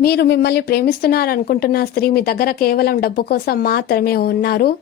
మీరు మిమ్మల్ని ప్రేమిస్తున్నారు అనుకుంటున్న స్త్రీ మీ దగ్గర కేవలం డబ్బు కోసం మాత్రమే ఉన్నారు.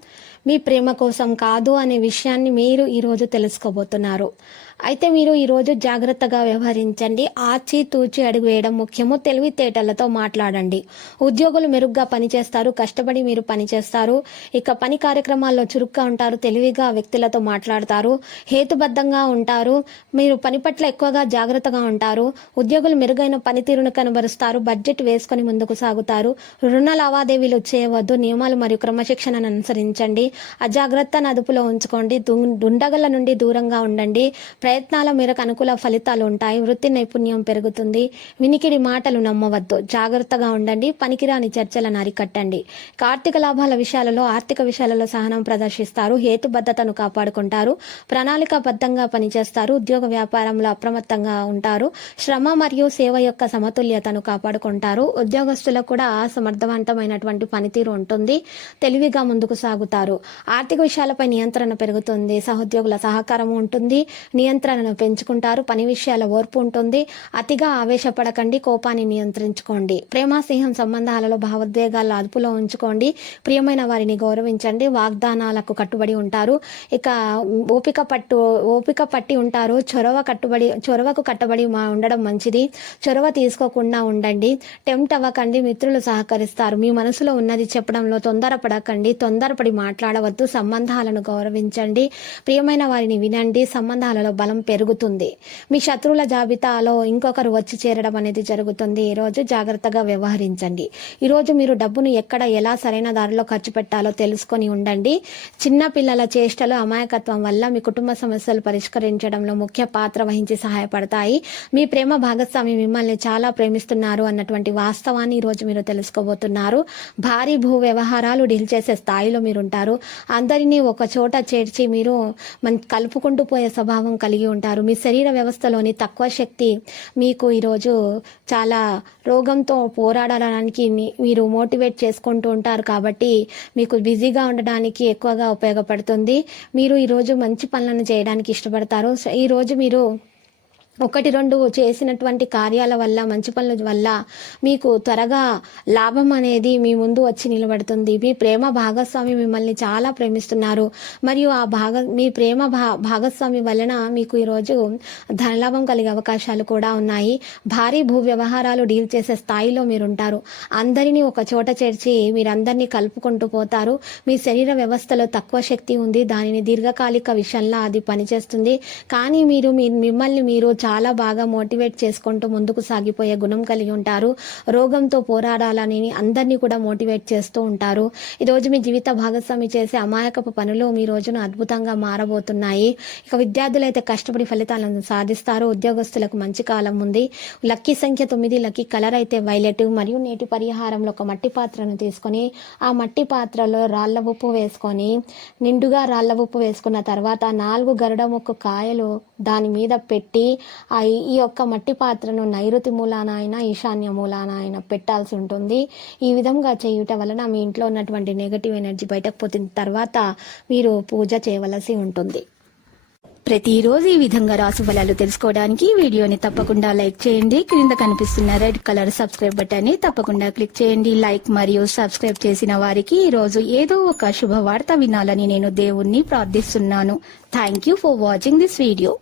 మీ ప్రేమ కోసం కాదు అనే విషయాన్ని మీరు ఈరోజు తెలుసుకోబోతున్నారు. అయితే మీరు ఈరోజు జాగ్రత్తగా వ్యవహరించండి. ఆచి తూచి అడుగు వేయడం ముఖ్యము. తెలివితేటలతో మాట్లాడండి. ఉద్యోగులు మెరుగ్గా పనిచేస్తారు. కష్టపడి మీరు పనిచేస్తారు. ఇక పని కార్యక్రమాల్లో చురుగ్గా ఉంటారు. తెలివిగా వ్యక్తులతో మాట్లాడతారు. హేతుబద్ధంగా ఉంటారు. మీరు పని పట్ల ఎక్కువగా జాగ్రత్తగా ఉంటారు. ఉద్యోగులు మెరుగైన పనితీరును కనబరుస్తారు. బడ్జెట్ వేసుకొని ముందుకు సాగుతారు. రుణ లావాదేవీలు చేయవద్దు. నియమాలు మరియు క్రమశిక్షణను అనుసరించండి. అజాగ్రత్తను అదుపులో ఉంచుకోండి. దుండగల నుండి దూరంగా ఉండండి. ప్రయత్నాల మేరకు అనుకూల ఫలితాలు ఉంటాయి. వృత్తి నైపుణ్యం పెరుగుతుంది. వినికిడి మాటలు నమ్మవద్దు. జాగ్రత్తగా ఉండండి. పనికిరాని చర్చలను అరికట్టండి కార్తీక లాభాల విషయాలలో ఆర్థిక విషయాలలో సహనం ప్రదర్శిస్తారు. హేతుబద్ధతను కాపాడుకుంటారు. ప్రణాళికాబద్ధంగా పనిచేస్తారు. ఉద్యోగ వ్యాపారంలో అప్రమత్తంగా ఉంటారు. శ్రమ మరియు సేవ యొక్క సమతుల్యతను కాపాడుకుంటారు. ఉద్యోగస్తులకు కూడా సమర్థవంతమైనటువంటి పనితీరు ఉంటుంది. తెలివిగా ముందుకు సాగుతారు. ఆర్థిక విషయాలపై నియంత్రణ పెరుగుతుంది. సహోద్యోగుల సహకారం ఉంటుంది. నియంత్రణను పెంచుకుంటారు. పని విషయాల ఓర్పు ఉంటుంది. అతిగా ఆవేశపడకండి. కోపాన్ని నియంత్రించుకోండి. ప్రేమ స్నేహం సంబంధాలలో భావోద్వేగాల అదుపులో ఉంచుకోండి. ప్రియమైన వారిని గౌరవించండి. వాగ్దానాలకు కట్టుబడి ఉంటారు. ఇక ఓపిక పట్టు ఓపిక పట్టి ఉంటారు. చొరవ కట్టుబడి చొరవకు కట్టుబడి మా ఉండడం మంచిది. చొరవ తీసుకోకుండా ఉండండి. టెంప్ట్ అవ్వకండి. మిత్రులు సహకరిస్తారు. మీ మనసులో ఉన్నది చెప్పడంలో తొందరపడకండి. తొందరపడి మాట్లాడవద్దు. సంబంధాలను గౌరవించండి. ప్రియమైన వారిని వినండి. సంబంధాలలో బలం పెరుగుతుంది. మీ శత్రువుల జాబితాలో ఇంకొకరు వచ్చి చేరడం అనేది జరుగుతుంది. ఈరోజు జాగ్రత్తగా వ్యవహరించండి. ఈరోజు మీరు డబ్బును ఎక్కడ ఎలా సరైన దారిలో ఖర్చు పెట్టాలో తెలుసుకొని ఉండండి. చిన్న పిల్లల చేష్టలు అమాయకత్వం వల్ల మీ కుటుంబ సమస్యలు పరిష్కరించడంలో ముఖ్య పాత్ర వహించి సహాయపడతాయి. మీ ప్రేమ భాగస్వామి మిమ్మల్ని చాలా ప్రేమిస్తున్నారు అన్నటువంటి వాస్తవాన్ని ఈరోజు మీరు తెలుసుకోబోతున్నారు. భారీ భూ వ్యవహారాలు డీల్ చేసే స్థాయిలో మీరు ఉంటారు అందరినీ ఒక చోట చేర్చి మీరు మన కలుపుకుంటూ పోయే స్వభావం కలిగి కలిగి ఉంటారు. మీ శరీర వ్యవస్థలోని తక్కువ శక్తి మీకు ఈరోజు చాలా రోగంతో పోరాడడానికి మీ- మీరు మోటివేట్ చేసుకుంటూ ఉంటారు కాబట్టి మీకు బిజీగా ఉండడానికి ఎక్కువగా ఉపయోగపడుతుంది. మీరు ఈరోజు మంచి పనులను చేయడానికి ఇష్టపడతారు. ఈరోజు మీరు ఒకటి రెండు చేసినటువంటి కార్యాల వల్ల మంచి పనుల వల్ల మీకు త్వరగా లాభం అనేది మీ ముందు వచ్చి నిలబడుతుంది. మీ ప్రేమ భాగస్వామి మిమ్మల్ని చాలా ప్రేమిస్తున్నారు. మరియు ఆ భాగ మీ ప్రేమ భా భాగస్వామి వలన మీకు ఈరోజు ధనలాభం కలిగే అవకాశాలు కూడా ఉన్నాయి. భారీ భూ వ్యవహారాలు డీల్ చేసే స్థాయిలో మీరు ఉంటారు అందరినీ ఒక చోట చేర్చి మీరందరినీ కలుపుకుంటూ పోతారు. మీ శరీర వ్యవస్థలో తక్కువ శక్తి ఉంది. దానిని దీర్ఘకాలిక విషయంలో అది పనిచేస్తుంది. కానీ మీరు మీ మిమ్మల్ని మీరు చాలా బాగా మోటివేట్ చేసుకుంటూ ముందుకు సాగిపోయే గుణం కలిగి ఉంటారు. రోగంతో పోరాడాలని అందరినీ కూడా మోటివేట్ చేస్తూ ఉంటారు. ఈరోజు మీ జీవిత భాగస్వామి చేసే అమాయకపు పనులు మీ రోజును అద్భుతంగా మారబోతున్నాయి. ఇక విద్యార్థులు అయితే కష్టపడి ఫలితాలను సాధిస్తారు. ఉద్యోగస్తులకు మంచి కాలం ఉంది. లక్కీ సంఖ్య తొమ్మిది లక్కీ కలర్ అయితే వైలెట్ మరియు నేటి పరిహారంలో ఒక మట్టి పాత్రను తీసుకొని ఆ మట్టి పాత్రలో రాళ్ళ ఉప్పు వేసుకొని నిండుగా రాళ్ళ ఉప్పు వేసుకున్న తర్వాత నాలుగు గరుడ మొక్క కాయలు దాని మీద పెట్టి ఈ యొక్క మట్టి పాత్రను నైరుతి మూలాన అయినా ఈశాన్య మూలాన అయినా పెట్టాల్సి ఉంటుంది. ఈ విధంగా చేయుట వలన మీ ఇంట్లో ఉన్నటువంటి నెగటివ్ ఎనర్జీ బయటకు పోతున్న తర్వాత మీరు పూజ చేయవలసి ఉంటుంది. ప్రతిరోజు ఈ విధంగా రాసు ఫలాలు తెలుసుకోవడానికి వీడియోని తప్పకుండా లైక్ చేయండి. క్రింద కనిపిస్తున్న రెడ్ కలర్ సబ్స్క్రైబ్ బటన్ని తప్పకుండా క్లిక్ చేయండి. లైక్ మరియు సబ్స్క్రైబ్ చేసిన వారికి ఈరోజు ఏదో ఒక శుభవార్త వినాలని నేను దేవుణ్ణి ప్రార్థిస్తున్నాను. Thank you for watching this video